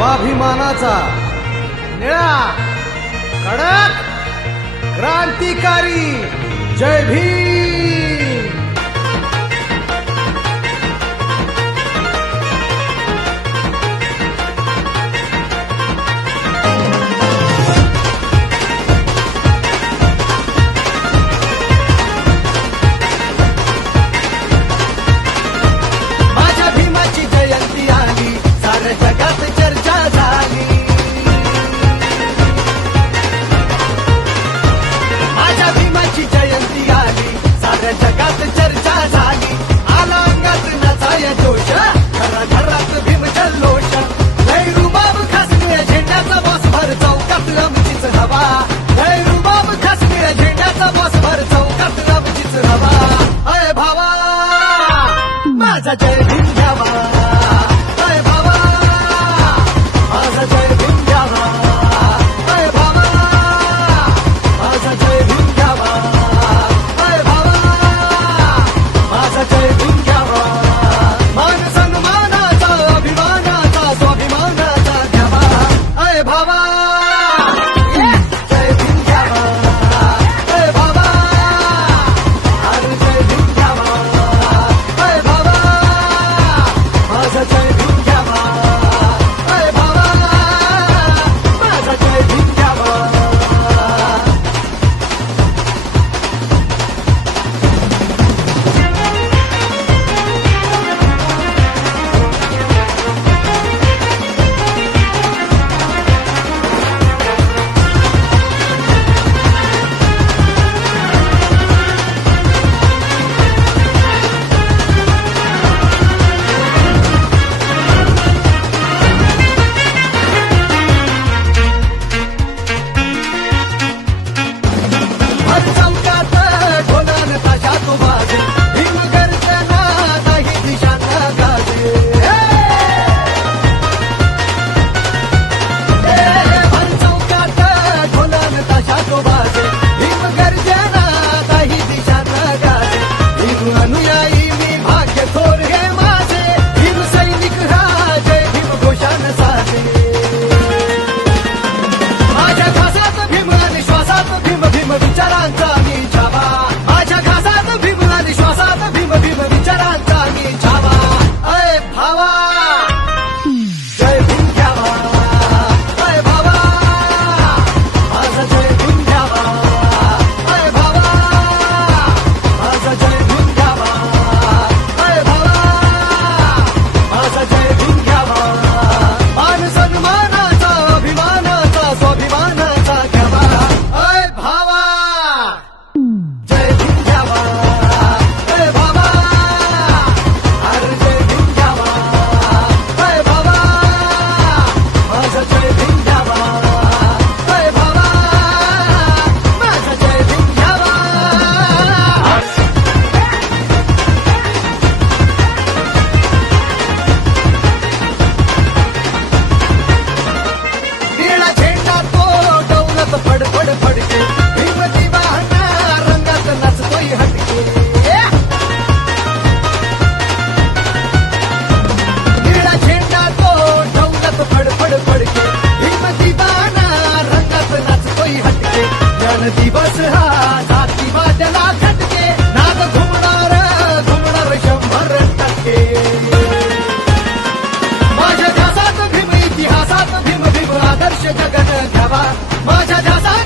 स्वाभिमानाचा निळा कडक क्रांतिकारी जय भीम। माझ्या भीमाची जयंती आली, साऱ्या जगात चर्चा झाली। माझ्या भीमाची जयंती आली, साऱ्या जगात चर्चा झाली। आला अंगात नाचाय जोश, घराघरात भीम जल्लोष। लय रुबाब खासगीर झेंड्याचा बॉसभर चौकात आमचीच हवा। लय रुबाब खासगीर झेंड्याचा बॉसभर चौकात आमचीच हवा। अय भावा माझा जय भीम घ्यावा, अय भावा माझा जय भीम घ्यावा, अय भावा माझा जय भीम घ्यावा, अय भावा माझा जय भीम घ्यावा। मान सन्मानाचा अभिमानाचा स्वाभिमानाचा घ्यावा, अय भावा जय भीम घ्यावा, अय भावा अरे जय भीम घ्यावा, अय भावा माझा जय भीम घ्यावा, अय भावा माझा जय भीम घ्यावा। हर चौकात ढोलान ताशा तो वाजे, भीम गर्जना नाही दिशांना गाजे। हर चौकात ढोलान ताशा तो वाजे, भीम गर्जना नाही दिशांना गाजे। भीम अनुयायी मी भाग्य थोर हे माझे, भीम सैनिक राजे भीम घोषान साजे। माझ्या घासात भीम आणि श्वासात भीम भीम विचारांचा मी छावा। माझ्या घासात भीम आणि श्वासात भीम भीम विचारांचा मी छावा। अय भावा जय भीम घ्यावा, अय भावा माझा जय भीम घ्यावा, अय भावा माझा जय भीम घ्यावा, अय भावा माझा जय भीम घ्यावा। मान सन्मानाचा अभिमानाचा स्वाभिमानाचा घ्यावा, अय भावा जय भीम घ्यावा, अय भावा अरे जय भीम घ्यावा, अय भावा माझा जय भीम घ्यावा, अय भावा माझा जय भीम घ्यावा। निळा झेंडा तो डौलत फडफड फडके, भीम दिवाना रंगात नाचतोय हटके। निळा झेंडा तो डौलत फडफड फडके, भीम दिवाना रंगात नाचतोय हटके। ज्ञान दिवस हा जातीवाद्याला खटके, नाद घुमणार घुमणार 100%। माझ्या ध्यासात भीम इतिहासात भीम भीम आदर्श जगन घ्यावा। माझ्या ध्यासात